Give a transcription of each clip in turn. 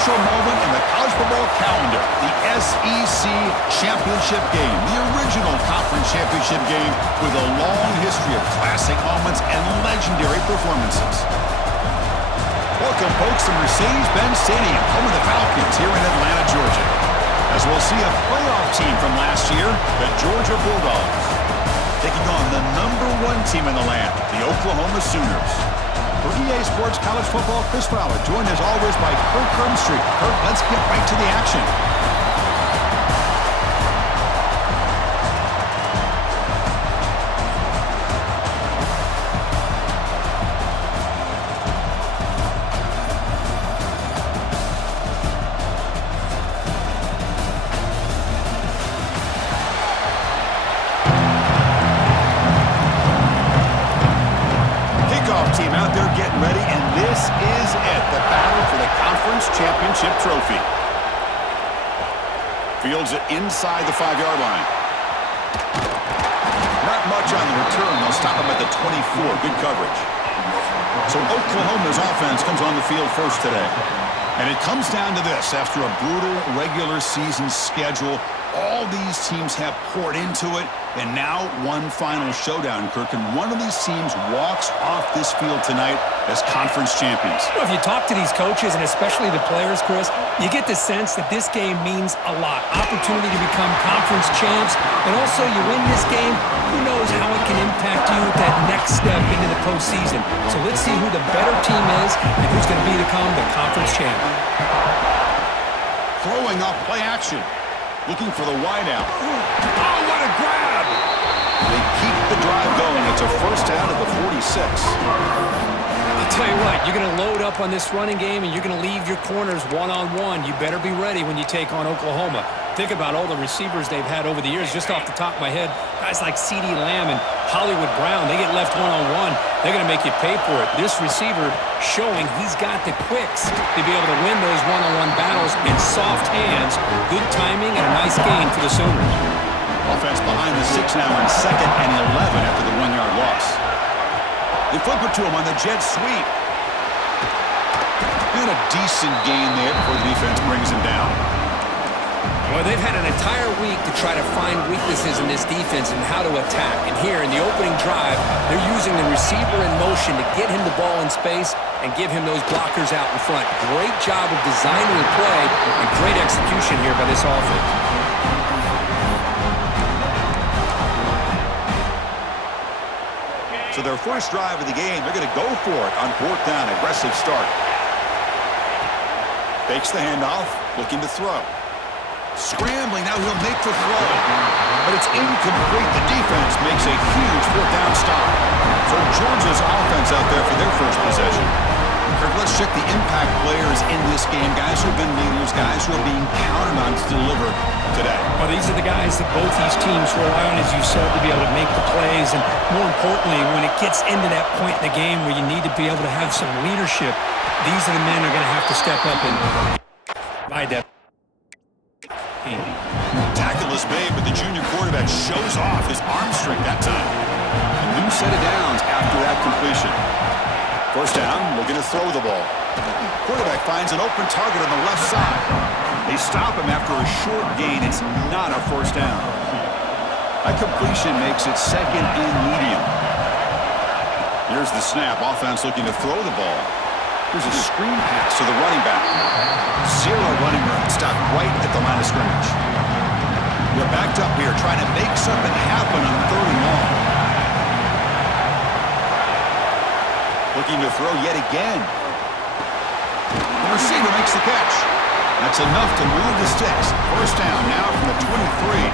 special moment in the college football calendar, the SEC Championship game, the original conference championship game with a long history of classic moments and legendary performances. Welcome, folks, to Mercedes-Benz Stadium, home of the Falcons here in Atlanta, Georgia, as we'll see a playoff team from last year, the Georgia Bulldogs, taking on the #1 team in the land, the Oklahoma Sooners. For EA Sports College Football, Chris Fowler, joined as always by Kirk Herbstreit. Kirk, let's get right to the action. Team out there getting ready, and this is it, the battle for the conference championship trophy. Fields it inside the 5-yard line. Not much on the return. They'll stop him at the 24. Good coverage. So Oklahoma's offense comes on the field first today. And it comes down to this. After a brutal regular season schedule, all these teams have poured into it, and now one final showdown, Kirk. And one of these teams walks off this field tonight as conference champions. Well, if you talk to these coaches, and especially the players, Chris, you get the sense that this game means a lot. Opportunity to become conference champs, and also you win this game, who knows how it can impact you at that next step into the postseason. So let's see who the better team is and who's going to become the conference champ. Throwing off play action. Looking for the wideout. Oh, what a grab! They keep the drive going. It's a first down at the 46. I'll tell you what, you're going to load up on this running game, and you're going to leave your corners one-on-one. You better be ready when you take on Oklahoma. Think about all the receivers they've had over the years. Just off the top of my head, guys like CeeDee Lamb and Hollywood Brown, they get left one-on-one. They're going to make you pay for it. This receiver showing he's got the quicks to be able to win those one-on-one battles in soft hands. Good timing and a nice gain for the Sooners. Offense behind the 6 now in 2nd and 11 after the 1-yard loss. They flip it to him on the jet sweep. And a decent gain there before the defense brings him down. Well, they've had an entire week to try to find weaknesses in this defense and how to attack. And here in the opening drive, they're using the receiver in motion to get him the ball in space and give him those blockers out in front. Great job of designing the play and great execution here by this offense. So their first drive of the game, they're going to go for it on 4th down. Aggressive start. Fakes the handoff, looking to throw. Scrambling, now he'll make the throw. But it's incomplete. The defense makes a huge 4th down stop. So Georgia's offense out there for their first possession. Kirk, let's check the impact players in this game. Guys who have been leaders, guys who are being counted on to deliver today. Well, these are the guys that both these teams rely on, as you said, to be able to make the plays. And more importantly, when it gets into that point in the game where you need to be able to have some leadership, these are the men who are going to have to step up and provide that. Tackle is made, but the junior quarterback shows off his arm strength that time. A new set of downs after that completion. First down, looking to throw the ball. Quarterback finds an open target on the left side. They stop him after a short gain. It's not a first down. That completion makes it 2nd and medium. Here's the snap. Offense looking to throw the ball. Here's a screen pass to the running back. 0 running room. Stopped right at the line of scrimmage. They're backed up here trying to make something happen on 3rd and long. Looking to throw yet again. The receiver makes the catch. That's enough to move the sticks. First down now from the 23.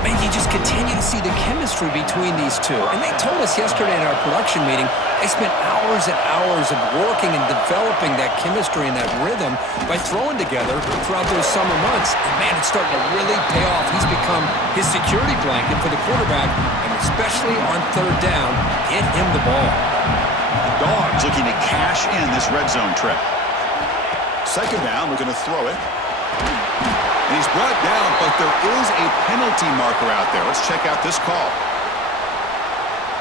Man, you just continue to see the chemistry between these two. And they told us yesterday in our production meeting, they spent hours and hours of working and developing that chemistry and that rhythm by throwing together throughout those summer months. And man, it's starting to really pay off. He's become his security blanket for the quarterback, and especially on 3rd down, get him the ball. The Dogs looking to cash in this red zone trip. 2nd down, looking to throw it. And he's brought down, but there is a penalty marker out there. Let's check out this call.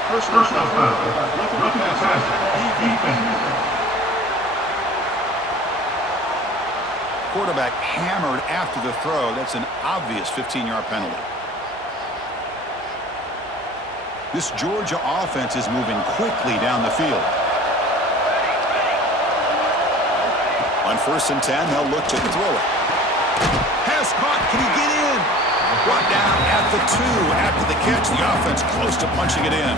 First down, looking at pass, defense. Quarterback hammered after the throw. That's an obvious 15-yard penalty. This Georgia offense is moving quickly down the field. On 1st and 10, they'll look to throw it. Pass caught. Can he get in? Brought down at the 2 after the catch. The offense close to punching it in.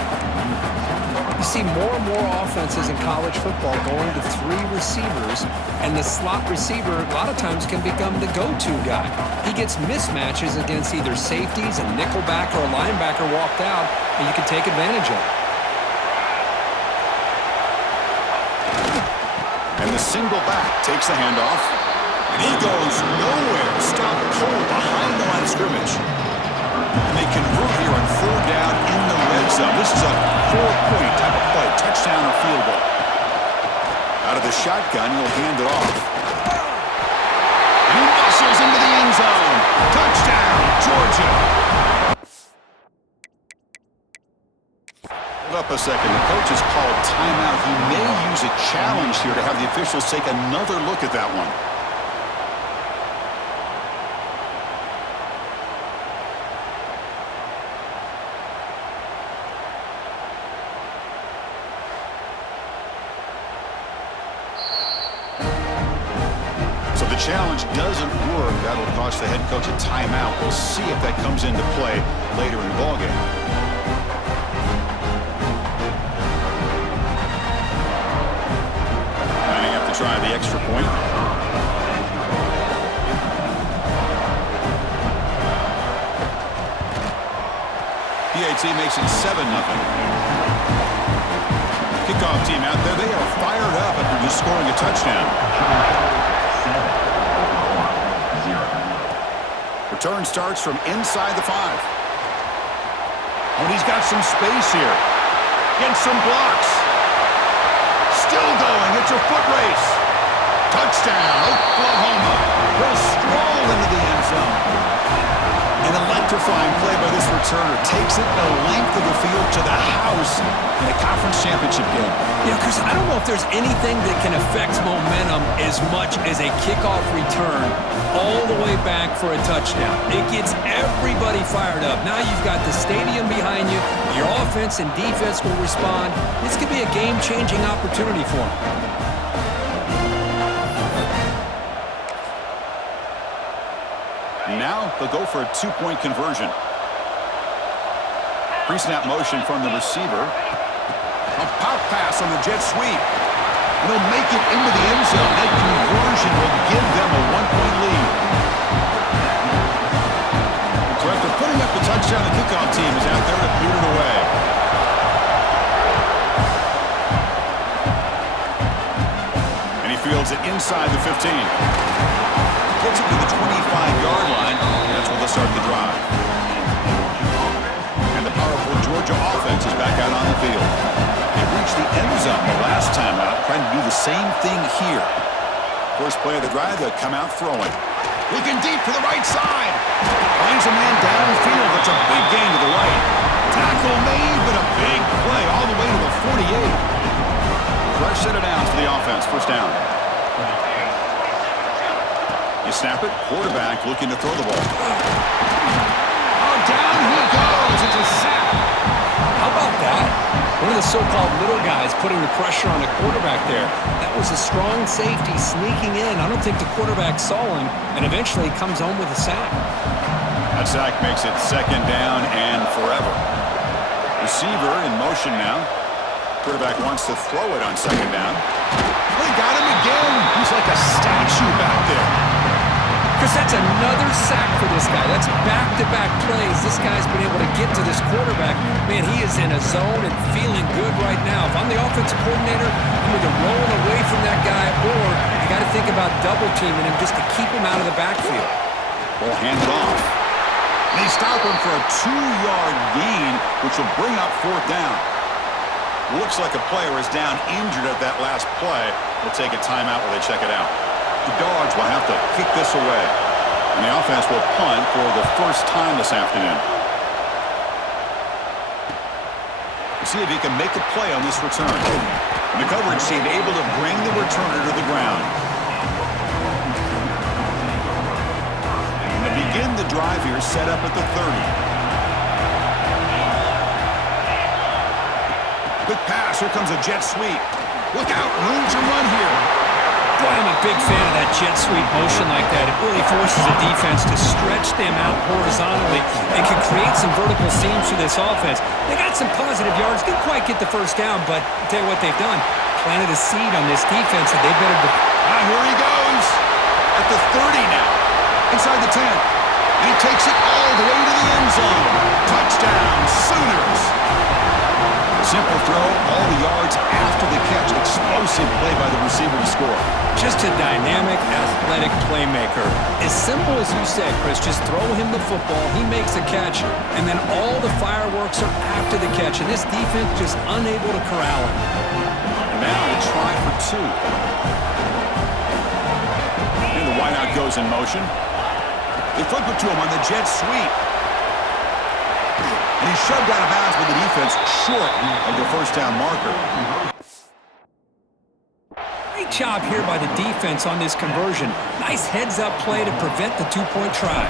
You see more and more offenses in college football going to 3 receivers, and the slot receiver a lot of times can become the go-to guy. He gets mismatches against either safeties, a nickelback, or a linebacker walked out, and you can take advantage of it. And the single back takes the handoff. And he goes nowhere. Stopped cold behind the line of scrimmage. And they convert here on 3rd down in the red zone. This is a 4-point type of play. Touchdown or field goal. Out of the shotgun, he'll hand it off. And he muscles into the end zone. Touchdown, Georgia. Hold up a second. The coach has called timeout. He may use a challenge here to have the officials take another look at that one. So the challenge doesn't work. That'll cost the head coach a timeout. We'll see if that comes into play later in the ballgame. Try the extra point. PAT makes it 7-0. Kickoff team out there. They are fired up after just scoring a touchdown. 7-0. Return starts from inside the 5. Oh, and he's got some space here. Gets some blocks. Still going. It's a foot race. Touchdown, Oklahoma. Will stroll into the end zone. An electrifying play by this returner. Takes it the length of the field to the house in a conference championship game. Yeah, Chris, I don't know if there's anything that can affect momentum as much as a kickoff return all the way back for a touchdown. It gets everybody fired up. Now you've got the stadium behind you. Your offense and defense will respond. This could be a game-changing opportunity for them. Now they'll go for a 2-point conversion. Pre-snap motion from the receiver. A pop pass on the jet sweep. And they'll make it into the end zone. That conversion will give them a 1-point lead. So after putting up the touchdown, the kickoff team is out there to boot it away. And he fields it inside the 15. Gets it to the 25-yard line. That's where they'll start the drive. And the powerful Georgia offense is back out on the field. They reached the end zone the last time out, trying to do the same thing here. First play of the drive, they'll come out throwing. Looking deep to the right side. Finds a man downfield. That's a big gain to the right. Tackle made, but a big play all the way to the 48. Fresh set of downs for the offense. First down. You snap it. Quarterback looking to throw the ball. Oh, down he goes. It's a sack. How about that? One of the so-called little guys putting the pressure on the quarterback there. That was a strong safety sneaking in. I don't think the quarterback saw him, and eventually comes home with a sack. That sack makes it 2nd down and forever. Receiver in motion now. Quarterback wants to throw it on 2nd down. They got him again. He's like a statue back there. Because that's another sack for this guy. That's back-to-back plays. This guy's been able to get to this quarterback. Man, he is in a zone and feeling good right now. If I'm the offensive coordinator, I'm either rolling away from that guy, or you got to think about double-teaming him just to keep him out of the backfield. Ball handed off. They stop him for a 2-yard gain, which will bring up 4th down. Looks like a player is down injured at that last play. We'll take a timeout while they check it out. The Dogs will have to kick this away. And the offense will punt for the first time this afternoon. We'll see if he can make a play on this return. And the coverage seemed able to bring the returner to the ground. begin the drive here, set up at the 30. Quick pass. Here comes a jet sweep. Look out. Room to run here. Boy, I'm a big fan of that jet sweep motion like that. It really forces a defense to stretch them out horizontally and can create some vertical seams for this offense. They got some positive yards. Didn't quite get the first down, but I'll tell you what they've done. Planted a seed on this defense that they better... Here he goes. At the 30 now. Inside the 10. And he takes it all the way to the end zone. Touchdown, Sooners. Simple throw, all the yards after the catch. Explosive play by the receiver to score. Just a dynamic, athletic playmaker. As simple as you said, Chris, just throw him the football, he makes a catch, and then all the fireworks are after the catch, and this defense just unable to corral him. Now a try for 2. And the wideout goes in motion. They flip it to him on the jet sweep. And he's shoved out of bounds with the defense short of the first down marker. Great job here by the defense on this conversion. Nice heads-up play to prevent the two-point try.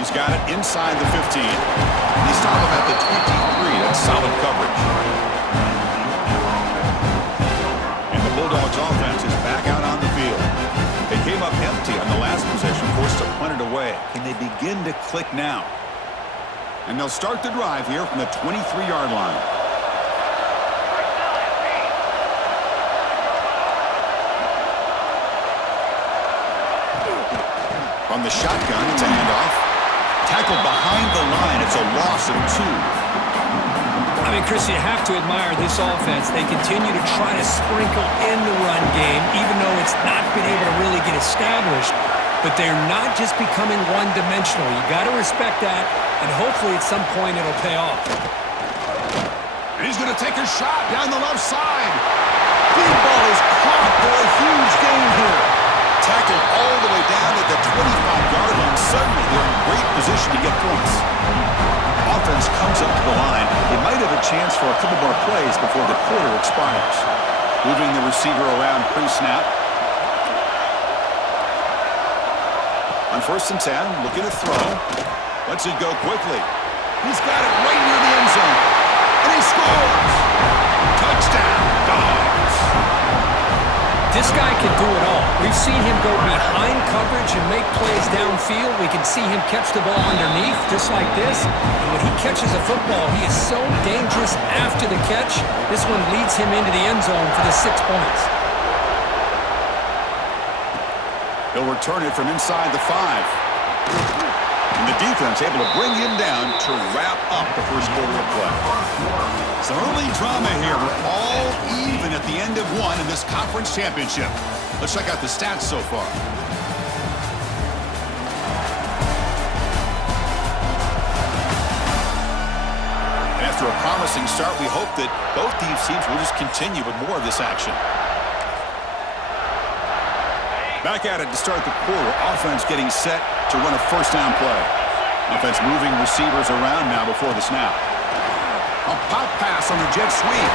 He's got it inside the 15. He's stopped him at the 23. That's solid coverage. And the Bulldogs offense is back out on the field. They came up empty on the last possession, forced to punt it away. Can they begin to click now? And they'll start the drive here from the 23-yard line. From the shotgun, it's a handoff. Tackled behind the line. It's a loss of 2. I mean, Chris, you have to admire this offense. They continue to try to sprinkle in the run game, even though it's not been able to really get established. But they're not just becoming one-dimensional. You got to respect that, and hopefully at some point it'll pay off. And he's going to take a shot down the left side. Deep ball is caught for a huge gain here. Tackled all the way down at the 25-yard line. Suddenly they're in great position to get points. Offense comes up to the line. They might have a chance for a couple more plays before the quarter expires. Moving the receiver around pre-snap. On 1st and 10, looking to throw. Lets it go quickly. He's got it right near the end zone. And he scores! Touchdown, Dogs! This guy can do it all. We've seen him go behind coverage and make plays downfield. We can see him catch the ball underneath, just like this. And when he catches a football, he is so dangerous after the catch. This one leads him into the end zone for the 6 points. He'll return it from inside the 5. And the defense able to bring him down to wrap up the first quarter of play. Some early drama here. We're all even at the end of one in this conference championship. Let's check out the stats so far. And after a promising start, we hope that both these teams will just continue with more of this action. Back at it to start the quarter. Offense getting set to run a first down play. Offense moving receivers around now before the snap. A pop pass on the jet sweep.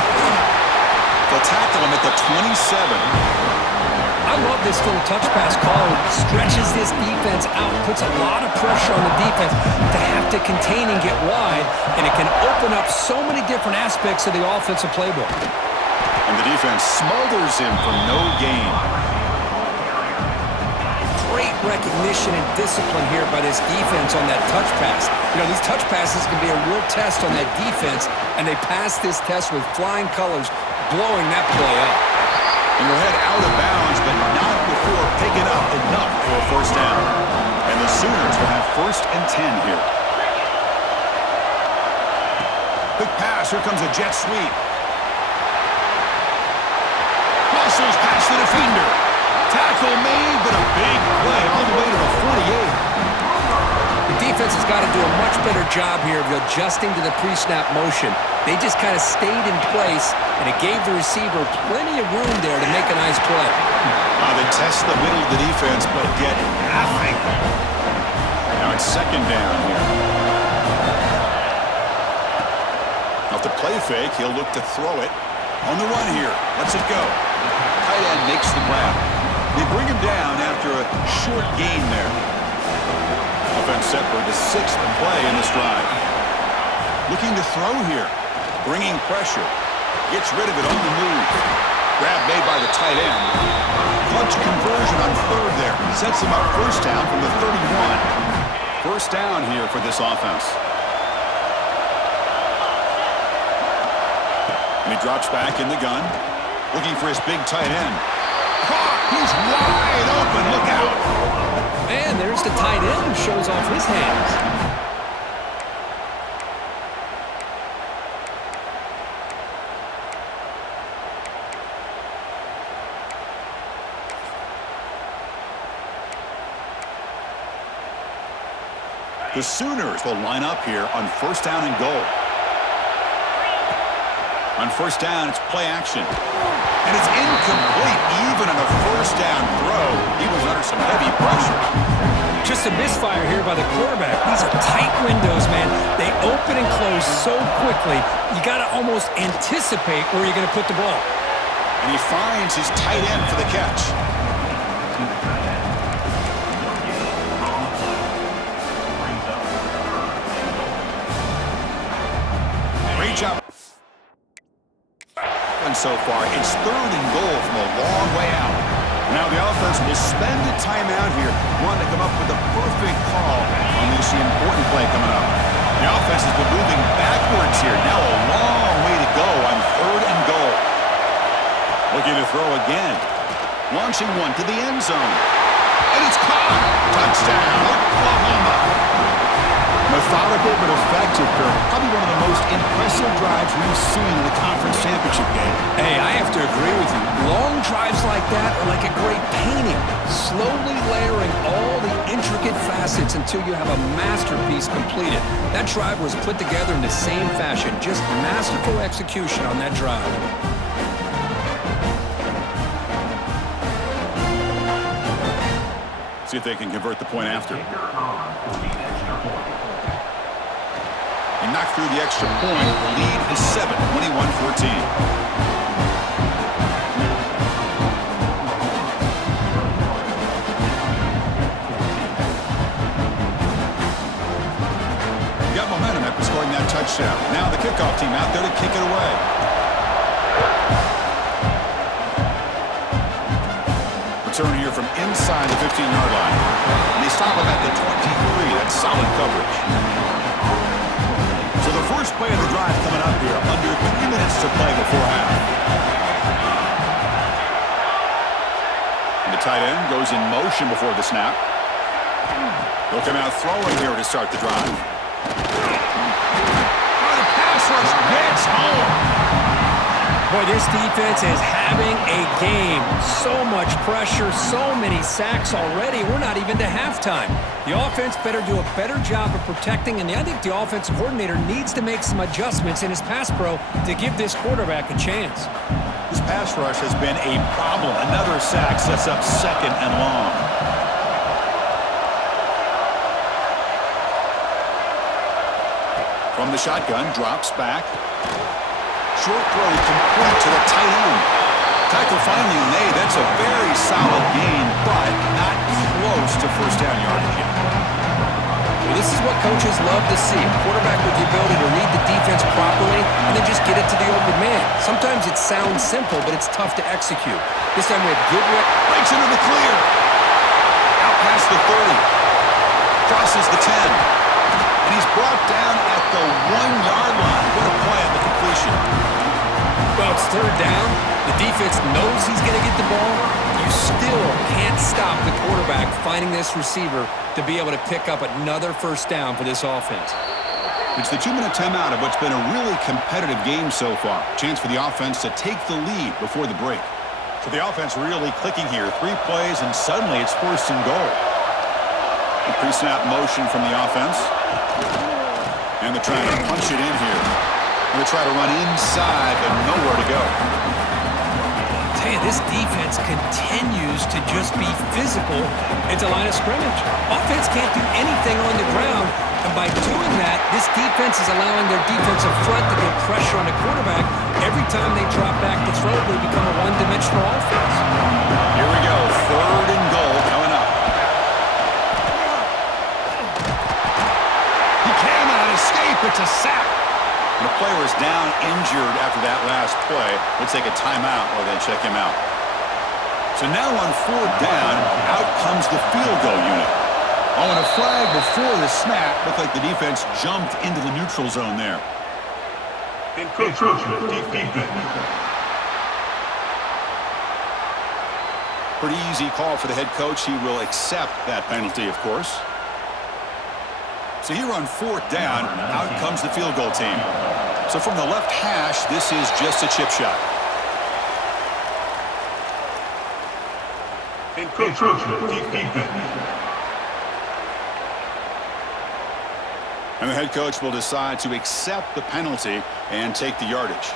They'll tackle him at the 27. I love this little touch pass call. It stretches this defense out, puts a lot of pressure on the defense to have to contain and get wide, and it can open up so many different aspects of the offensive playbook. And the defense smothers him for no gain. Great recognition and discipline here by this defense on that touch pass. You know, these touch passes can be a real test on that defense, and they pass this test with flying colors, blowing that play up. And you'll head out of bounds, but not before picking up enough for a first down. And the Sooners will have 1st and 10 here. Quick pass. Here comes a jet sweep. Muscles past the defender. Tackle made, but a big play all the way to the 48. The defense has got to do a much better job here of adjusting to the pre-snap motion. They just kind of stayed in place, and it gave the receiver plenty of room there to make a nice play. They test the middle of the defense, but get nothing. Now it's 2nd down here. Off the play fake, he'll look to throw it. On the run here. Lets it go. Tight end makes the grab. They bring him down after a short gain there. Offense set for the 6th play in this drive. Looking to throw here. Bringing pressure. Gets rid of it on the move. Grab made by the tight end. Clutch conversion on 3rd there. Sets him up first down from the 31. First down here for this offense. And he drops back in the gun. Looking for his big tight end. Caught! He's wide open. Look out! And there's the tight end who shows off his hands. The Sooners will line up here on first down and goal. On first down, it's play action. And it's incomplete. Even on a first down throw, he was under some heavy pressure. Just a misfire here by the quarterback. These are tight windows, man. They open and close so quickly, you got to almost anticipate where you're going to put the ball. And he finds his tight end for the catch. Great job. And so far, it's 3rd and goal from a long way out. Now the offense will spend a timeout here, wanting to come up with the perfect call on this important play coming up. The offense has been moving backwards here. Now a long way to go on 3rd and goal. Looking to throw again. Launching one to the end zone. And it's caught. Touchdown, Oklahoma. Methodical but effective, Kirk. Probably one of the most impressive drives we've seen in the conference championship game. Hey, I have to agree with you. Long drives like that are like a great painting, slowly layering all the intricate facets until you have a masterpiece completed. That drive was put together in the same fashion, just masterful execution on that drive. See if they can convert the point after. He knocked through the extra point. The lead is 7, 21-14. Got momentum after scoring that touchdown. Now the kickoff team out there to kick it away. Return here from inside the 15-yard line. And they stop him at the 23. That's solid coverage. So the first play of the drive coming up here, under 3 minutes to play before half. And the tight end goes in motion before the snap. He'll come out throwing here to start the drive. Oh, the pass rush hits home. Boy, this defense is having a game. So much pressure, so many sacks already. We're not even to halftime. The offense better do a better job of protecting, and I think the offensive coordinator needs to make some adjustments in his pass pro to give this quarterback a chance. This pass rush has been a problem. Another sack sets up 2nd and long. From the shotgun, drops back. Short throw complete to the tight end. Tackle finally made. That's a very solid gain, but not close to first down yardage yet. Well, this is what coaches love to see. A quarterback with the ability to read the defense properly and then just get it to the open man. Sometimes it sounds simple, but it's tough to execute. This time we have good breaks into the clear. Out past the 30. Crosses the 10. And he's brought down at the 1-yard line. What a play on the completion. Well, it's 3rd down. The defense knows he's going to get the ball. You still can't stop the quarterback finding this receiver to be able to pick up another first down for this offense. It's the 2-minute timeout of what's been a really competitive game so far. Chance for the offense to take the lead before the break. So the offense really clicking here. 3 plays, and suddenly it's 1st and goal. The pre-snap motion from the offense. And they're trying to punch it in here. And they try to run inside, but nowhere to go. Tell you, this defense continues to just be physical at the line of scrimmage. Offense can't do anything on the ground, and by doing that, This defense is allowing their defensive front to get pressure on the quarterback. Every time they drop back to throw, they become a one-dimensional offense. Here we go. 3rd and goal coming up. He cannot escape. It's a sack. The player is down injured after that last play. We'll take a timeout or then check him out. So now on 4th down, out comes the field goal unit. Oh, and a flag before the snap. Looked like the defense jumped into the neutral zone there. Encroachment defense. Pretty easy call for the head coach. He will accept that penalty, of course. So here on 4th down, out comes the field goal team. So from the left hash, this is just a chip shot. Encroachment defense. And the head coach will decide to accept the penalty and take the yardage.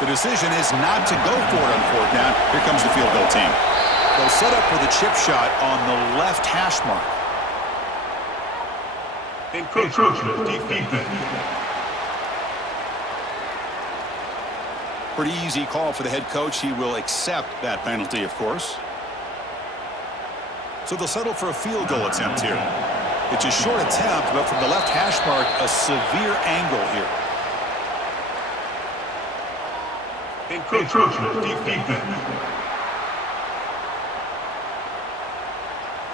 The decision is not to go for it on 4th down. Here comes the field goal team. They'll set up with a chip shot on the left hash mark. Encroachment defense. Pretty easy call for the head coach. He will accept that penalty, of course. So they'll settle for a field goal attempt here. It's a short attempt, but from the left hash mark, a severe angle here. Encroachment defense.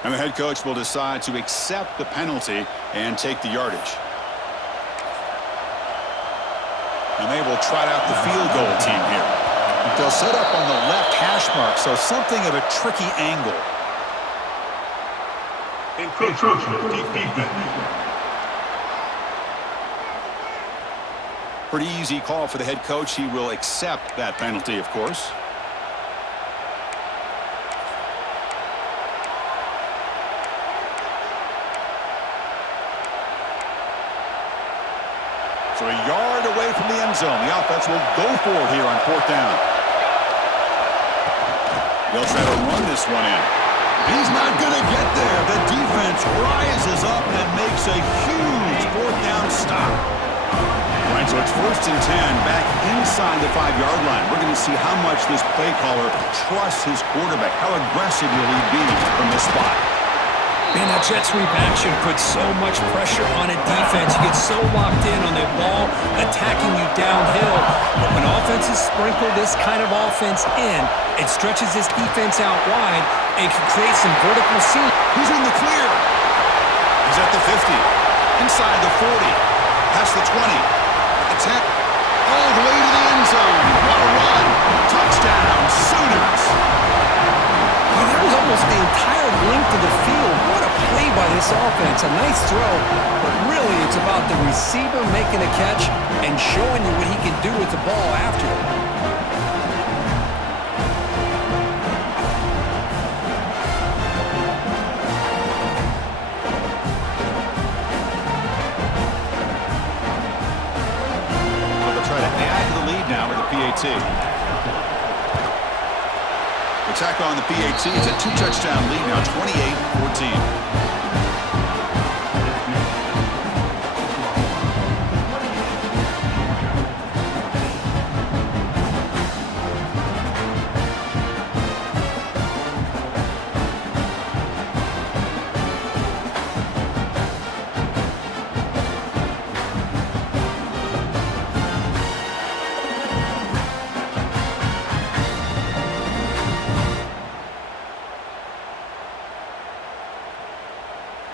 And the head coach will decide to accept the penalty and take the yardage. And they will trot out the field goal team here. They'll set up on the left hash mark, so something of a tricky angle. Encroachment defense. Pretty easy call for the head coach. He will accept that penalty, of course. So a yard away from the end zone. The offense will go for it here on 4th down. They'll try to run this one in. He's not going to get there. The defense rises up and makes a huge 4th down stop. All right, so it's 1st and 10 back inside the 5-yard line. We're going to see how much this play caller trusts his quarterback. How aggressive will he be from this spot? Man, that jet sweep action puts so much pressure on a defense. You get so locked in on their ball attacking you downhill. But when offenses sprinkle this kind of offense in, it stretches this defense out wide and can create some vertical seam. He's in the clear. He's at the 50. Inside the 40. Past the 20. At the 10. All the way to the end zone. What a run. Touchdown, Sooners. Well, that was almost the entire length of the field. What a play by this offense. A nice throw, but really it's about the receiver making a catch and showing you what he can do with the ball after it. So they'll try to add to the lead now with the PAT. Attack on the PAT. It's a 2-touchdown lead now, 28-14.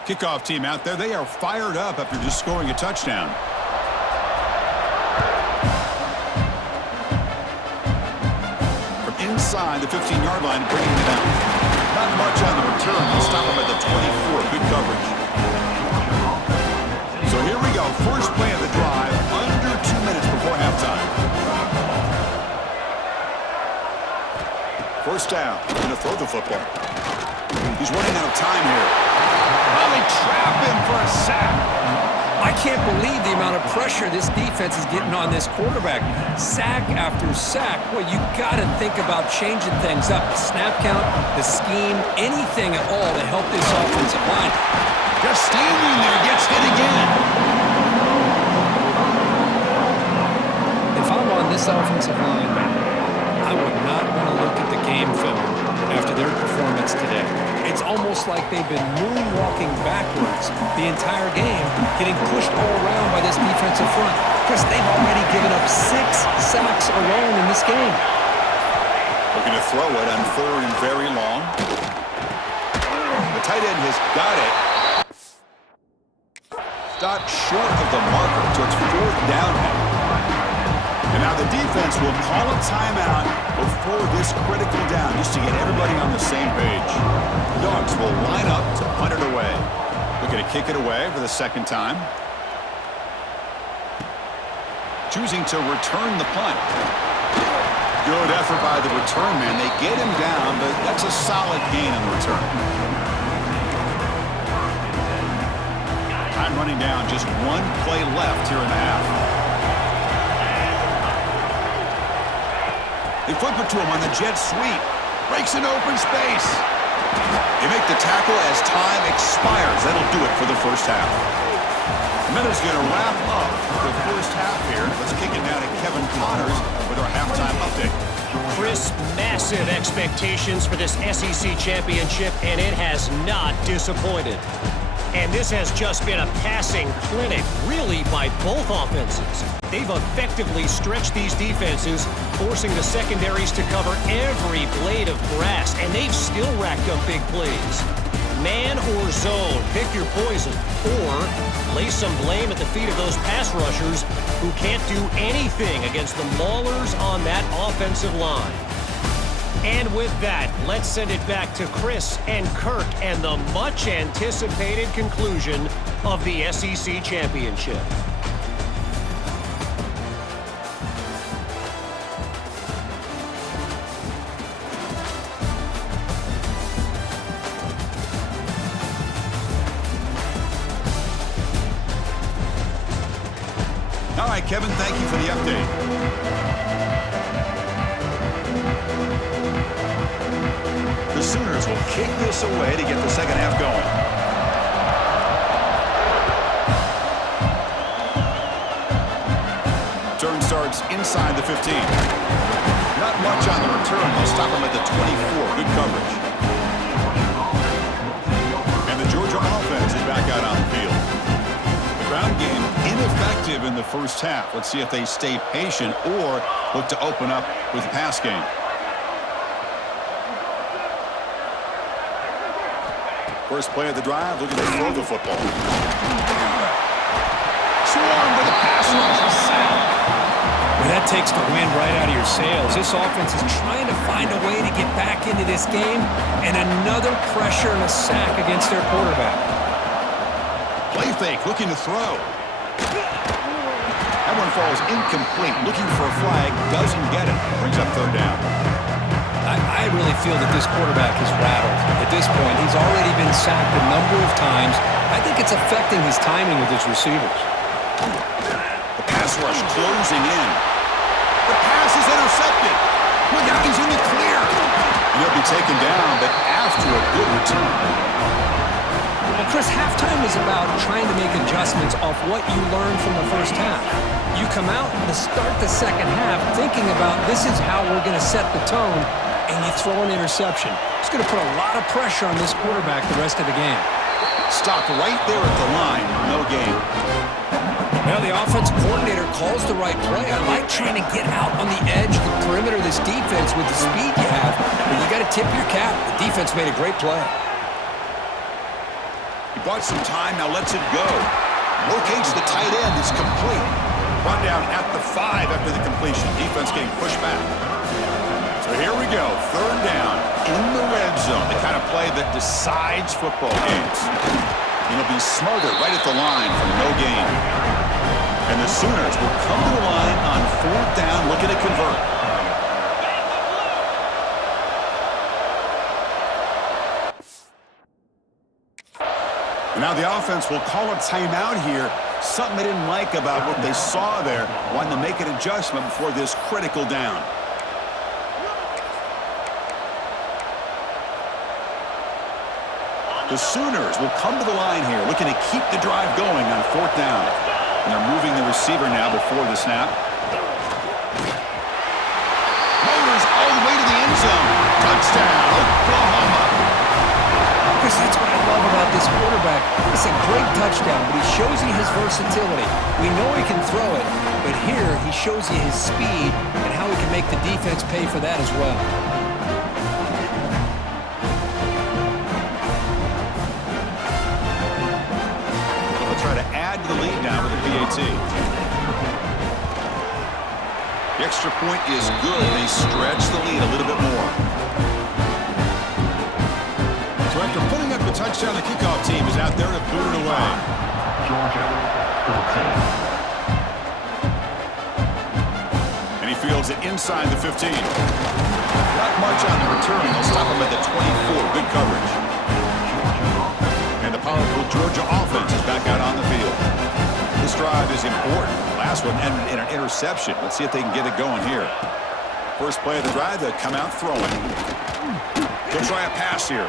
Kickoff team out there. They are fired up after just scoring a touchdown. From inside the 15-yard line, bringing it out. Not much on the return. They'll stop him at the 24. Good coverage. So here we go. First play of the drive. Under 2 minutes before halftime. First down. Going to throw the football. He's running out of time here. Well, they trap him for a sack. I can't believe the amount of pressure this defense is getting on this quarterback. Sack after sack. Well, you got to think about changing things up. The snap count, the scheme, anything at all to help this offensive line. Just standing there, gets hit again. If I'm on this offensive line, I would not want to look at the game film after their performance today. It's almost like they've been moonwalking backwards the entire game, getting pushed all around by this defensive front. Chris, they've already given up 6 sacks alone in this game. Looking to throw it on 3rd and very long. The tight end has got it. Stopped short of the marker, so it's 4th down now. And now the defense will call a timeout before this critical down, just to get everybody on the same page. The Dogs will line up to punt it away. Looking to kick it away for the 2nd time. Choosing to return the punt. Good effort by the return man. They get him down, but that's a solid gain on the return. Time running down, just 1 play left here in the half. They flip it to him on the jet sweep. Breaks an open space. They make the tackle as time expires. That'll do it for the first half. And that is going to wrap up the first half here. Let's kick it down to Kevin Connors with our halftime update. Chris, massive expectations for this SEC championship, and it has not disappointed. And this has just been a passing clinic, really, by both offenses. They've effectively stretched these defenses, forcing the secondaries to cover every blade of grass, and they've still racked up big plays. Man or zone, pick your poison, or lay some blame at the feet of those pass rushers who can't do anything against the maulers on that offensive line. And with that, let's send it back to Chris and Kirk and the much-anticipated conclusion of the SEC Championship. All right, Kevin, thank you for the update. The Sooners will kick this away to get the second half going. Turn starts inside the 15. Not much on the return. They'll stop him at the 24. Good coverage. And the Georgia offense is back out on the field. The ground game ineffective in the first half. Let's see if they stay patient or look to open up with the pass game. First play of the drive, looking to throw the football. Swarmed with a pass rush. Well, that takes the wind right out of your sails. This offense is trying to find a way to get back into this game, and another pressure and a sack against their quarterback. Play fake, looking to throw. That one falls incomplete. Looking for a flag, doesn't get it. Brings up 3rd down. I really feel that this quarterback is rattled. At this point, he's already been sacked a number of times. I think it's affecting his timing with his receivers. The pass rush closing in. The pass is intercepted. Look out, he's in the clear. And he'll be taken down, but after a good return. Well, Chris, halftime is about trying to make adjustments off what you learned from the first half. You come out to start the second half thinking about this is how we're going to set the tone, and you throw an interception. It's going to put a lot of pressure on this quarterback the rest of the game. Stopped right there at the line. No gain. Well, the offensive coordinator calls the right play. I like trying to get out on the edge of the perimeter of this defense with the speed you have, but you got to tip your cap. The defense made a great play. He bought some time, now lets it go. Locates the tight end, it's complete. Run down at the 5 after the completion. Defense getting pushed back. So here we go, 3rd down in the red zone. The kind of play that decides football games. And he'll be smothered right at the line for no gain. And the Sooners will come to the line on 4th down, looking to convert. Now the offense will call a timeout here Something they didn't like about what they saw there. Wanted to make an adjustment before this critical down. The Sooners will come to the line here, looking to keep the drive going on 4th down. And they're moving the receiver now before the snap. Motors all the way to the end zone. Touchdown, Oklahoma. Chris, that's what I love about this quarterback. It's a great touchdown, but he shows you his versatility. We know he can throw it, but here he shows you his speed and how he can make the defense pay for that as well. Try to add to the lead now with the PAT. The extra point is good. They stretch the lead a little bit more. So after putting up the touchdown, the kickoff team is out there to boot it away. Georgia 14. And he fields it inside the 15. Not much on the return. They'll stop him at the 24. Good coverage. And the powerful Georgia offense is back out on the field. This drive is important. Last one ended in an interception. Let's see if they can get it going here. First play of the drive, they'll come out throwing. He'll try a pass here.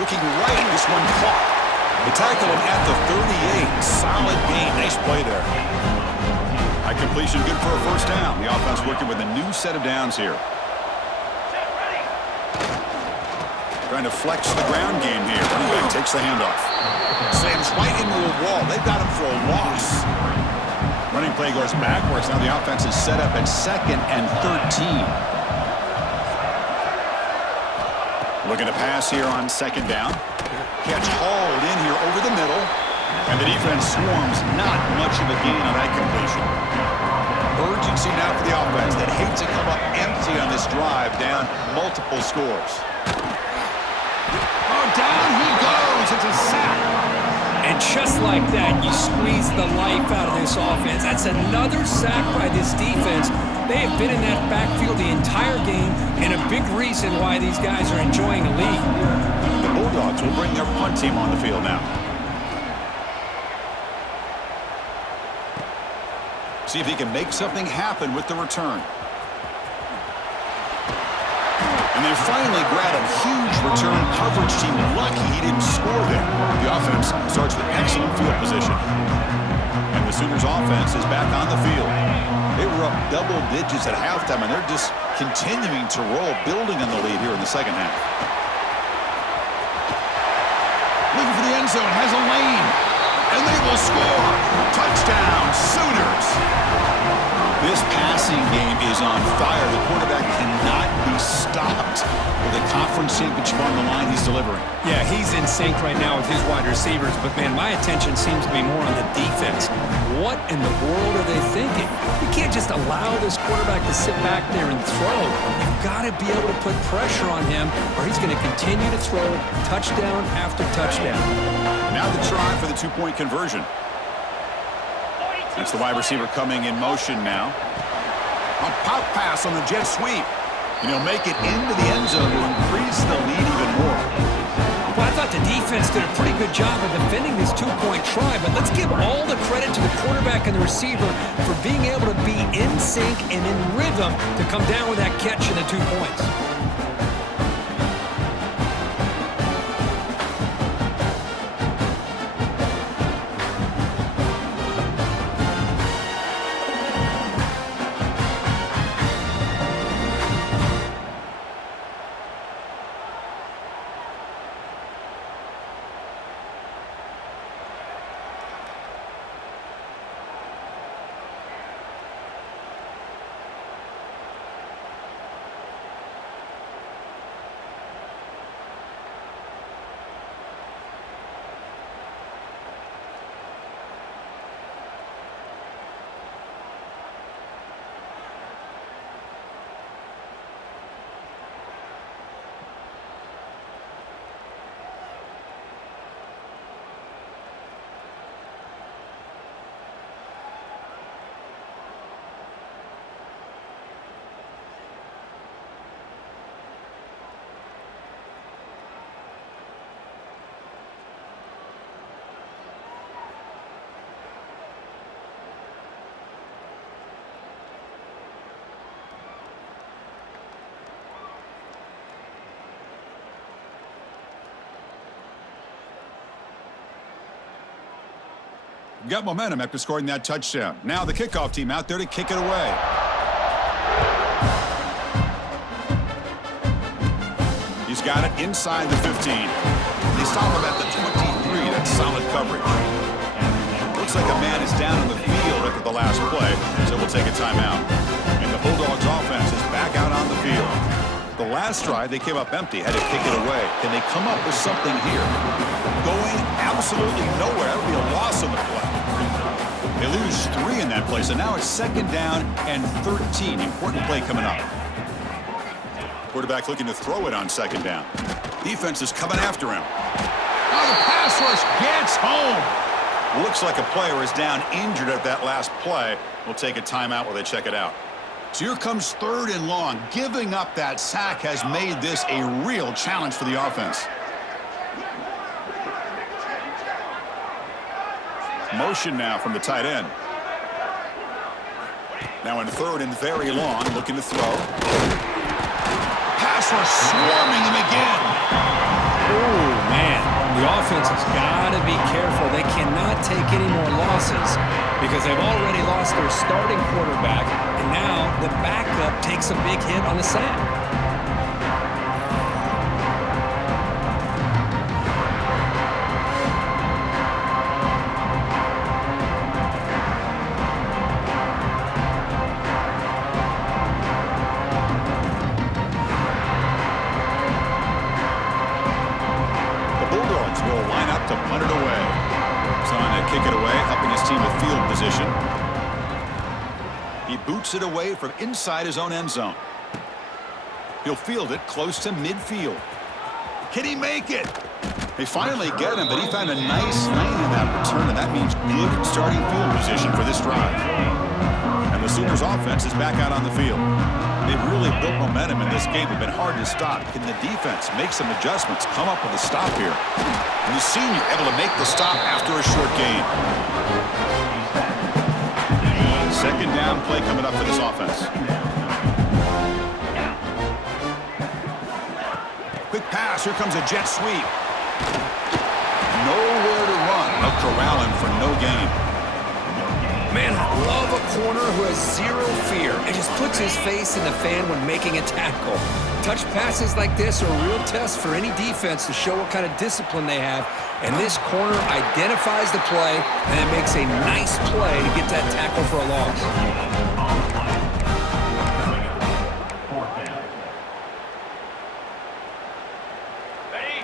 Looking right, this one caught. They tackle him at the 38. Solid gain. Nice play there. High completion, good for a first down. The offense working with a new set of downs here. Trying to flex the ground game here. Running back takes the handoff. Slams right into a wall. They've got him for a loss. Running play goes backwards. Now the offense is set up at 2nd and 13. Looking to pass here on 2nd down. Catch hauled in here over the middle. And the defense swarms. Not much of a gain on that completion. Urgency now for the offense that hates to come up empty on this drive, down multiple scores. Oh, down he goes. It's a sack. And just like that, you squeeze the life out of this offense. That's another sack by this defense. They have been in that backfield the entire game, and a big reason why these guys are enjoying the lead. The Bulldogs will bring their punt team on the field now. See if he can make something happen with the return. And they finally grab a huge return. Coverage team lucky he didn't score there. The offense starts with excellent field position. And the Sooners offense is back on the field. They were up double digits at halftime, and they're just continuing to roll, building on the lead here in the second half. Looking for the end zone, has a lane, and they will score. Touchdown, Sooners. This passing game is on fire. The quarterback cannot be stopped with a conference championship on the line he's delivering. Yeah, he's in sync right now with his wide receivers, but, man, my attention seems to be more on the defense. What in the world are they thinking? You can't just allow this quarterback to sit back there and throw. You've got to be able to put pressure on him, or he's going to continue to throw touchdown after touchdown. Now the try for the two-point conversion. It's the wide receiver coming in motion now. A pop pass on the jet sweep. And he'll make it into the end zone to increase the lead even more. Well, I thought the defense did a pretty good job of defending this two-point try, but let's give all the credit to the quarterback and the receiver for being able to be in sync and in rhythm to come down with that catch and the 2 points. Got momentum after scoring that touchdown. Now the kickoff team out there to kick it away. He's got it inside the 15. They stop him at the 23. That's solid coverage. Looks like a man is down on the field after the last play, so we'll take a timeout. And the Bulldogs offense is back out on the field. The last drive, they came up empty, had to kick it away. Can they come up with something here? Going absolutely nowhere. That would be a loss on the play. They lose 3 in that play, so now it's 2nd down and 13. Important play coming up. Quarterback looking to throw it on 2nd down. Defense is coming after him. Oh, the pass rush gets home. Looks like a player is down injured at that last play. We'll take a timeout while they check it out. So here comes 3rd and long. Giving up that sack has made this a real challenge for the offense. Motion now from the tight end. Now in 3rd and very long, looking to throw. Pass rush swarming him again. Oh, man. The offense has got to be careful. They cannot take any more losses because they've already lost their starting quarterback, and now the backup takes a big hit on the sack. To punt it away. Trying to kick it away, helping his team with field position. He boots it away from inside his own end zone. He'll field it close to midfield. Can he make it? They finally get him, but he found a nice lane in that return, and that means good starting field position for this drive. And the Sooners offense is back out on the field. They've really built momentum in this game. It's been hard to stop. Can the defense make some adjustments, come up with a stop here? And the senior able to make the stop after a short gain. 2nd down play coming up for this offense. Quick pass. Here comes a jet sweep. Nowhere to run. They'll corral him for no gain. Man, I love a corner who has zero fear and just puts his face in the fan when making a tackle. Touch passes like this are a real test for any defense to show what kind of discipline they have. And this corner identifies the play and it makes a nice play to get that tackle for a loss.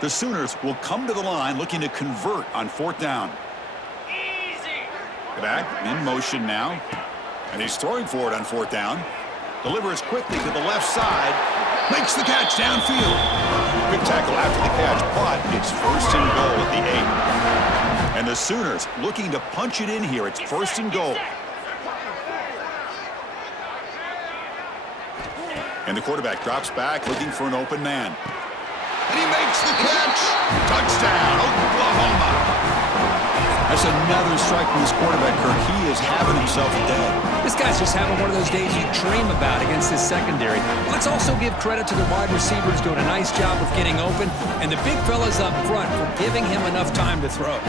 The Sooners will come to the line looking to convert on 4th down. Back in motion now, and he's throwing for it on 4th down. Delivers quickly to the left side, makes the catch downfield. Quick tackle after the catch, but it's 1st and goal at the 8. And the Sooners looking to punch it in here. It's 1st and goal. And the quarterback drops back looking for an open man. And he makes the catch. Touchdown, Oklahoma. That's another strike from his quarterback, Kirk. He is having himself a day. This guy's just having one of those days you dream about against this secondary. Let's also give credit to the wide receivers doing a nice job of getting open, and the big fellas up front for giving him enough time to throw.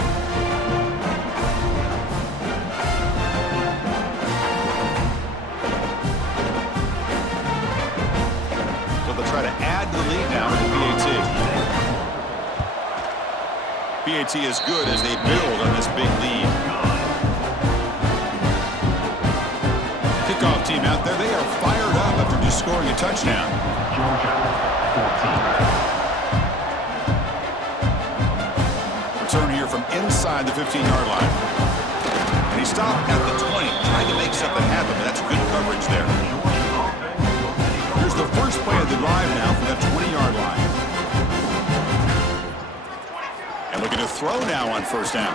So they'll try to add to the lead now with the PAT. PAT is good as they build on this big lead. Kickoff team out there. They are fired up after just scoring a touchdown. Return here from inside the 15-yard line. And he stopped at the 20, trying to make something happen, but that's good coverage there. Here's the first play of the drive now from that 20-yard line. Looking to throw now on 1st down.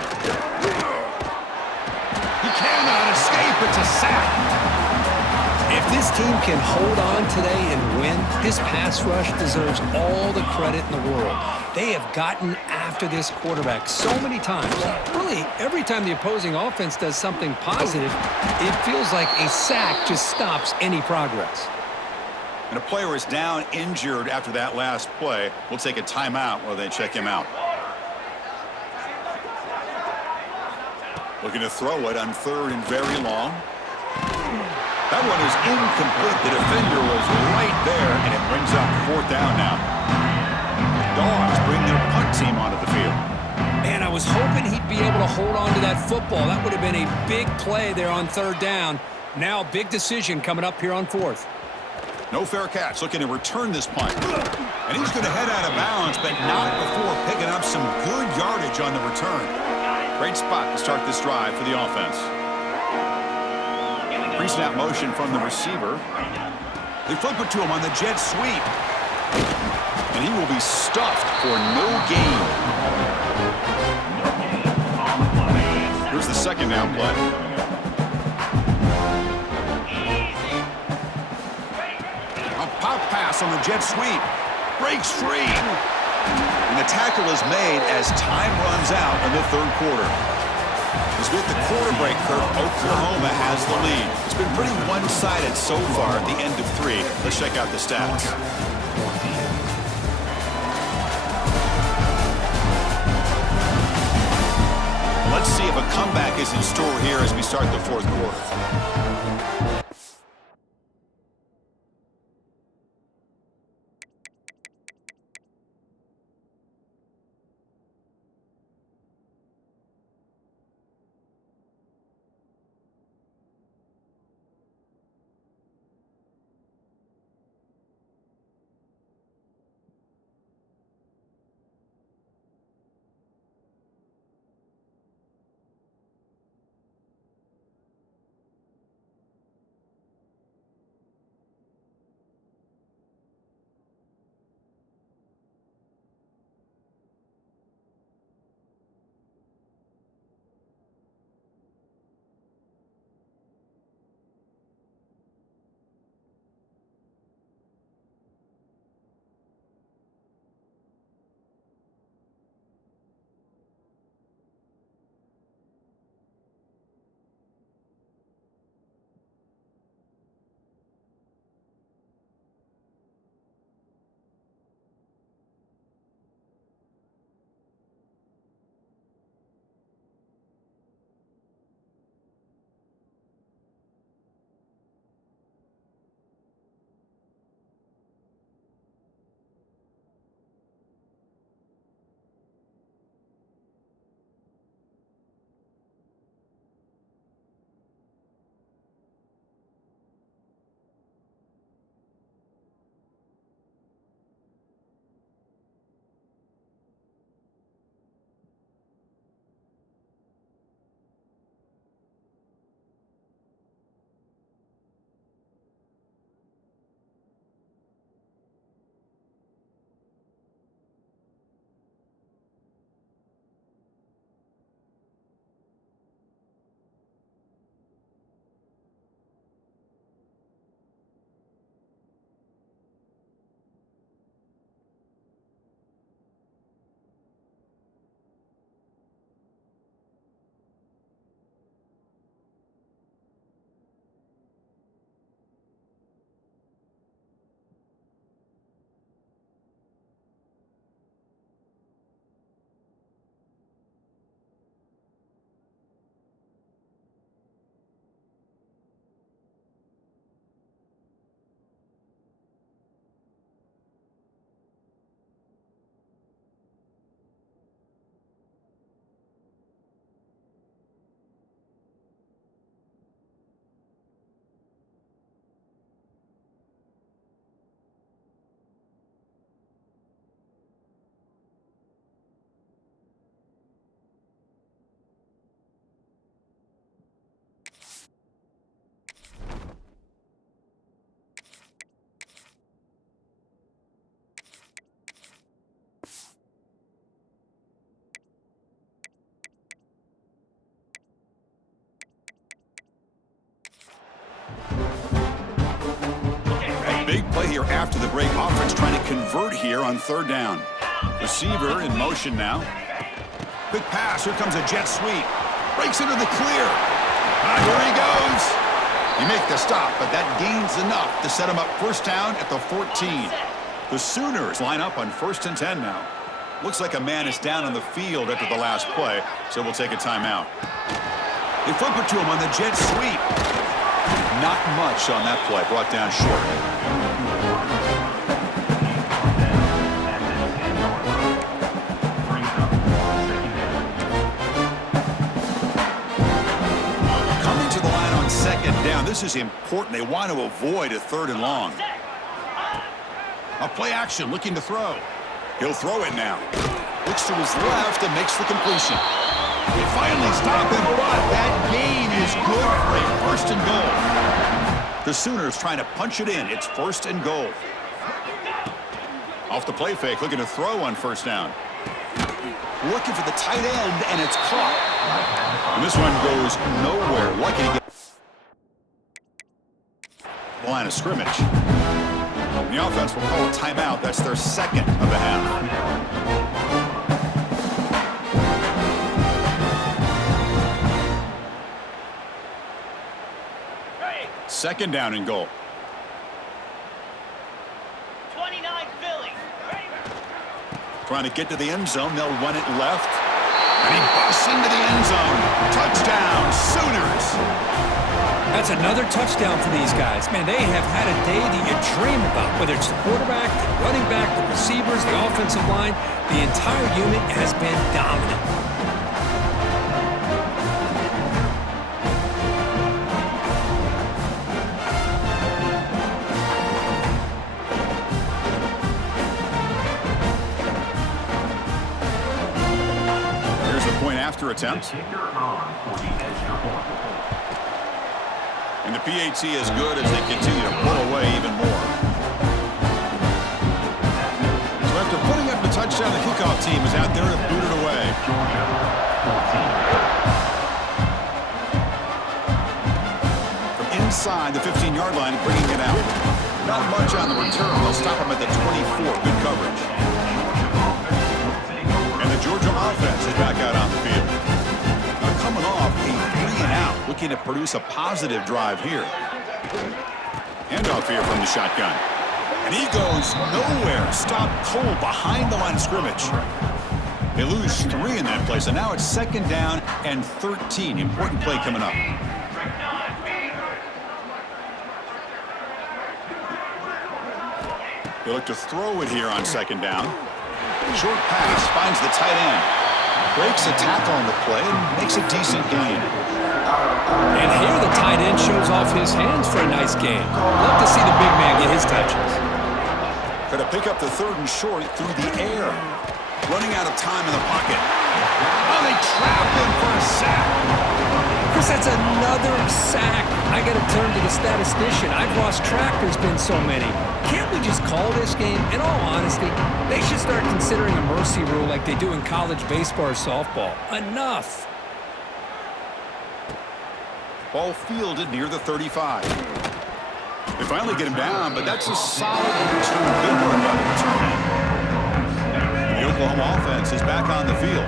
He cannot escape. It's a sack. If this team can hold on today and win, this pass rush deserves all the credit in the world. They have gotten after this quarterback so many times. Really, every time the opposing offense does something positive, it feels like a sack just stops any progress. And a player is down injured after that last play. We'll take a timeout while they check him out. Looking to throw it on 3rd and very long. That one is incomplete. The defender was right there, and it brings up 4th down now. Dogs bring their punt team onto the field. Man, I was hoping he'd be able to hold on to that football. That would have been a big play there on 3rd down. Now, big decision coming up here on 4th. No fair catch. Looking to return this punt. And he's going to head out of bounds, but not before picking up some good yardage on the return. Great spot to start this drive for the offense. Pre-snap motion from the receiver. They flip it to him on the jet sweep. And he will be stuffed for no gain. Here's the 2nd down play. A pop pass on the jet sweep. Breaks free. And the tackle is made as time runs out in the 3rd quarter. As with the quarter break curve, Oklahoma has the lead. It's been pretty one-sided so far at the end of 3. Let's check out the stats. Let's see if a comeback is in store here as we start the 4th quarter. Big play here after the break. Offense trying to convert here on 3rd down. Receiver in motion now. Quick pass. Here comes a jet sweep. Breaks into the clear. Here he goes. You make the stop, but that gains enough to set him up 1st down at the 14. The Sooners line up on 1st and 10 now. Looks like a man is down on the field after the last play, so we'll take a timeout. They flip it to him on the jet sweep. Not much on that play. Brought down short. Coming to the line on second down. This is important. They want to avoid a 3rd and long. A play action, looking to throw. He'll throw it now. Looks to his left and makes the completion. They finally stop him, but that gain is good for a 1st and goal. The Sooners trying to punch it in. It's 1st and goal. Off the play fake, looking to throw on 1st down. Looking for the tight end, and it's caught. And this one goes nowhere. Lucky to get the line of scrimmage. The offense will call a timeout. That's their 2nd of the half. 2nd down and goal. 29 Philly. Trying to get to the end zone. They'll run it left. And he busts into the end zone. Touchdown, Sooners. That's another touchdown for these guys. Man, they have had a day that you dream about, whether it's the quarterback, the running back, the receivers, the offensive line. The entire unit has been dominant. Here's the point after attempt. And the PAT is good as they continue to pull away even more. So after putting up the touchdown, the kickoff team is out there to boot it away. From inside the 15-yard line, bringing it out. Not much on the return. They'll stop him at the 24. Good coverage. And the Georgia offense is back out on the field. Now coming off a 3-and-out. Looking to produce a positive drive here. Handoff here from the shotgun. And he goes nowhere. Stop cold behind the line of scrimmage. They lose 3 in that play, so now it's 2nd down and 13. Important play coming up. They look to throw it here on 2nd down. Short pass finds the tight end. Breaks a tackle on the play and makes a decent gain. And here the tight end shows off his hands for a nice gain. Love to see the big man get his touches. Going to pick up the 3rd and short through the air. Running out of time in the pocket. Oh, they trap him for a sack. Chris, that's another sack. I got to turn to the statistician. I've lost track. There's been so many. Can't we just call this game? In all honesty, they should start considering a mercy rule like they do in college baseball or softball. Enough. Ball fielded near the 35. They finally get him down, but that's a solid return. Good work by the return man. The Oklahoma offense is back on the field.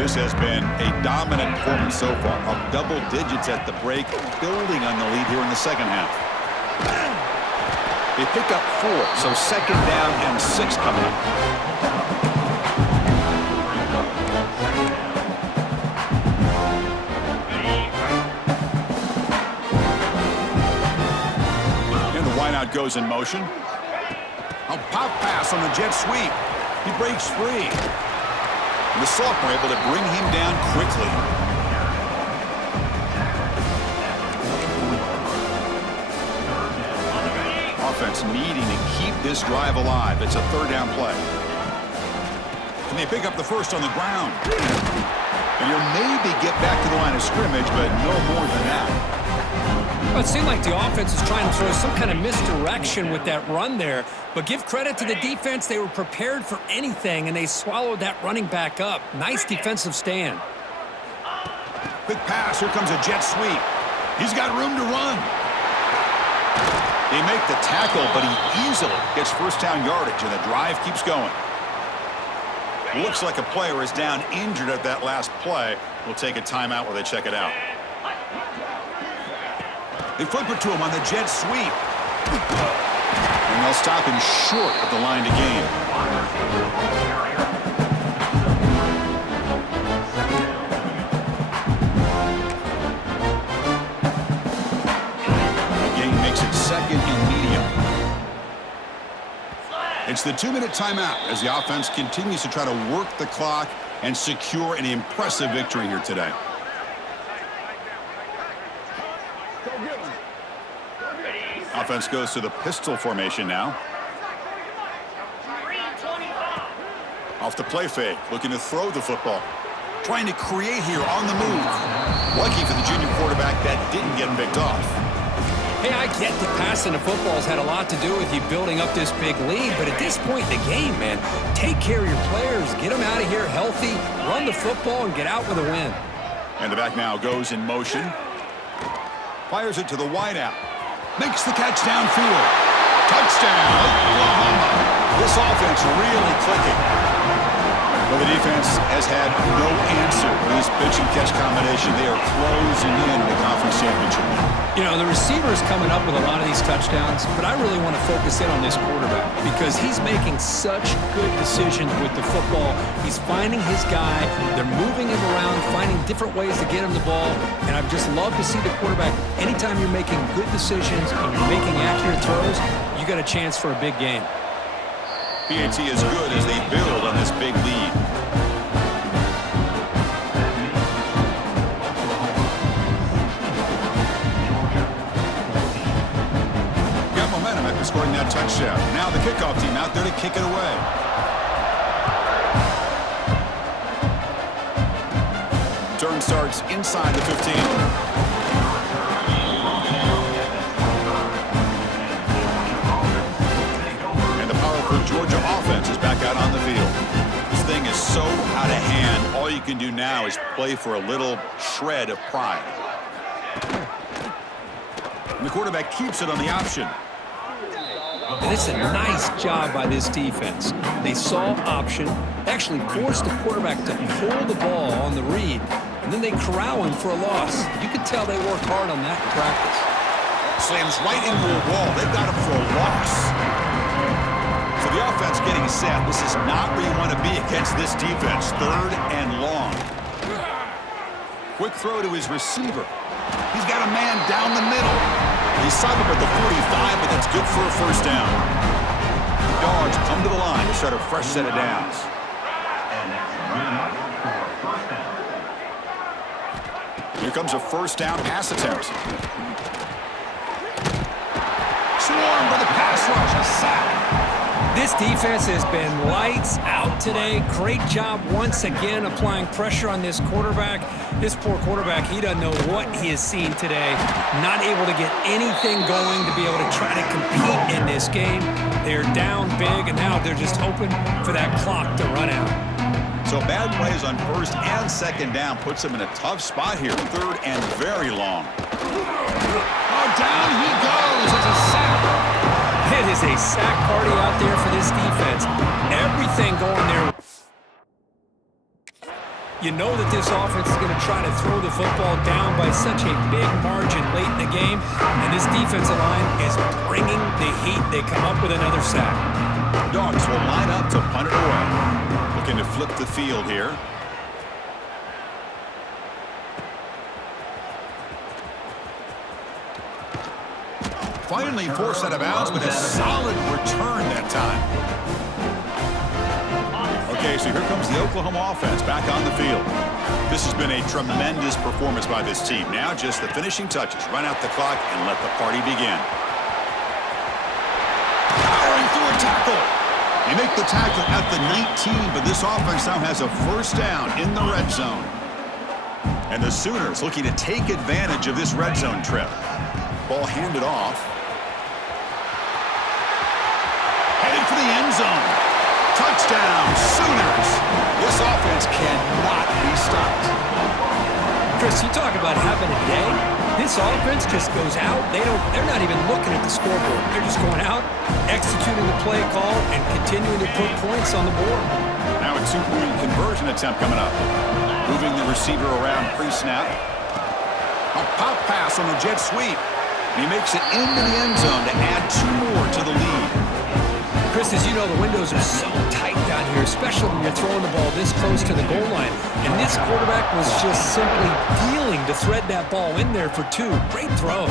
This has been a dominant performance so far. Up double digits at the break, building on the lead here in the 2nd half. They pick up 4, so 2nd down and 6 coming up. Wideout goes in motion. A pop pass on the jet sweep. He breaks free. And the sophomore able to bring him down quickly. Offense needing to keep this drive alive. It's a 3rd down play. Can they pick up the 1st on the ground? And you'll maybe get back to the line of scrimmage, but no more than that. Well, it seemed like the offense was trying to throw some kind of misdirection with that run there. But give credit to the defense. They were prepared for anything, and they swallowed that running back up. Nice defensive stand. Quick pass. Here comes a jet sweep. He's got room to run. They make the tackle, but he easily gets 1st down yardage, and the drive keeps going. Looks like a player is down injured at that last play. We'll take a timeout while they check it out. They flip it to him on the jet sweep. And they'll stop him short of the line to gain. It's the 2-minute timeout as the offense continues to try to work the clock and secure an impressive victory here today. Offense goes to the pistol formation now. Off the play fake, looking to throw the football. Trying to create here on the move. Lucky for the junior quarterback that didn't get picked off. Hey, I get that passing the football's had a lot to do with you building up this big lead, but at this point in the game, man, take care of your players, get them out of here healthy, run the football, and get out with a win. And the back now goes in motion. Fires it to the wideout. Makes the catch downfield. Touchdown, Oklahoma. This offense really clicking. Well, the defense has had no answer for this pitch and catch combination. They are closing in on the conference championship. You know, the receiver's coming up with a lot of these touchdowns, but I really want to focus in on this quarterback because he's making such good decisions with the football. He's finding his guy. They're moving him around, finding different ways to get him the ball, and I've just loved to see the quarterback. Anytime you're making good decisions and you're making accurate throws, you got a chance for a big game. PAT is good as they build on this big lead. Got momentum after scoring that touchdown. Now the kickoff team out there to kick it away. Turn starts inside the 15. Georgia offense is back out on the field. This thing is so out of hand. All you can do now is play for a little shred of pride. And the quarterback keeps it on the option. And it's a nice job by this defense. They saw option, actually forced the quarterback to pull the ball on the read, and then they corral him for a loss. You could tell they worked hard on that in practice. Slams right into a wall. They've got him for a loss. So the offense getting set. This is not where you want to be against this defense. 3rd and long. Quick throw to his receiver. He's got a man down the middle. He's signed up at the 45, but that's good for a first down. The Dogs come to the line to start a fresh set of downs. Here comes a first down pass attempt. Swarmed by the pass rush. A sack. This defense has been lights out today. Great job once again applying pressure on this quarterback. This poor quarterback, he doesn't know what he has seen today. Not able to get anything going to be able to try to compete in this game. They're down big, and now they're just hoping for that clock to run out. So bad plays on 1st and 2nd down puts them in a tough spot here. 3rd and very long. Oh, down he goes. It's a sack. It is a sack party out there for this defense. Everything going there. You know that this offense is going to try to throw the football down by such a big margin late in the game, and this defensive line is bringing the heat. They come up with another sack. Dogs will line up to punt it away. Looking to flip the field here. Finally forced out of bounds, but a solid return that time. Okay, so here comes the Oklahoma offense back on the field. This has been a tremendous performance by this team. Now just the finishing touches. Run out the clock and let the party begin. Powering through a tackle. They make the tackle at the 19, but this offense now has a first down in the red zone. And the Sooners looking to take advantage of this red zone trip. Ball handed off. Headed for the end zone. Touchdown, Sooners. This offense cannot be stopped. Chris, you talk about having a day. This offense just goes out. They're not even looking at the scoreboard. They're just going out, executing the play call, and continuing to put points on the board. Now a 2-point conversion attempt coming up. Moving the receiver around pre-snap. A pop pass on the jet sweep. And he makes it into the end zone to add 2 more to the lead. Chris, as you know, the windows are so tight down here, especially when you're throwing the ball this close to the goal line. And this quarterback was just simply dealing to thread that ball in there for 2. Great throw.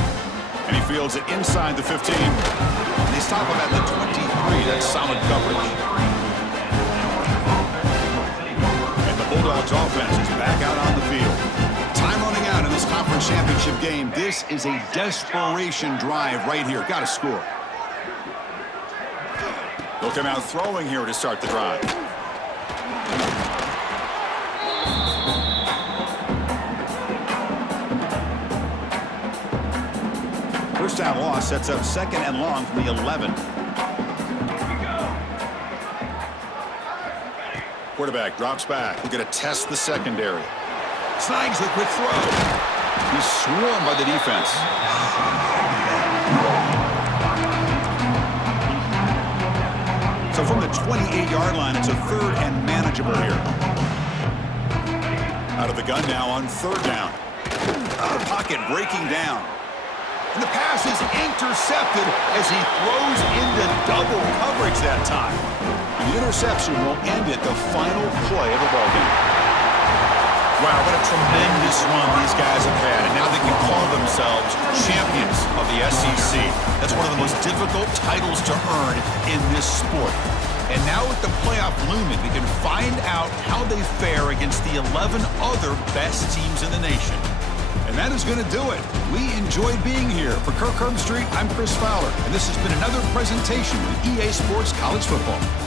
And he fields it inside the 15. They stop him at the 23. That's solid coverage. And the Bulldogs offense is back out on the field. Time running out in this conference championship game. This is a desperation drive right here. Got to score. They'll come out throwing here to start the drive. First down loss sets up 2nd and long from the 11. Quarterback drops back. We're going to test the secondary. Snags the quick throw. He's swarmed by the defense. So from the 28-yard line, it's a 3rd and manageable here. Out of the gun now on 3rd down. Out of the pocket, breaking down. And the pass is intercepted as he throws into double coverage that time. And the interception will end it, the final play of the ballgame. Wow, what a tremendous run these guys have had, and now they can call themselves champions of the SEC. That's one of the most difficult titles to earn in this sport. And now with the playoff looming, we can find out how they fare against the 11 other best teams in the nation. And that is going to do it. We enjoyed being here. For Kirk Herbstreit, I'm Chris Fowler, and this has been another presentation of EA Sports College Football.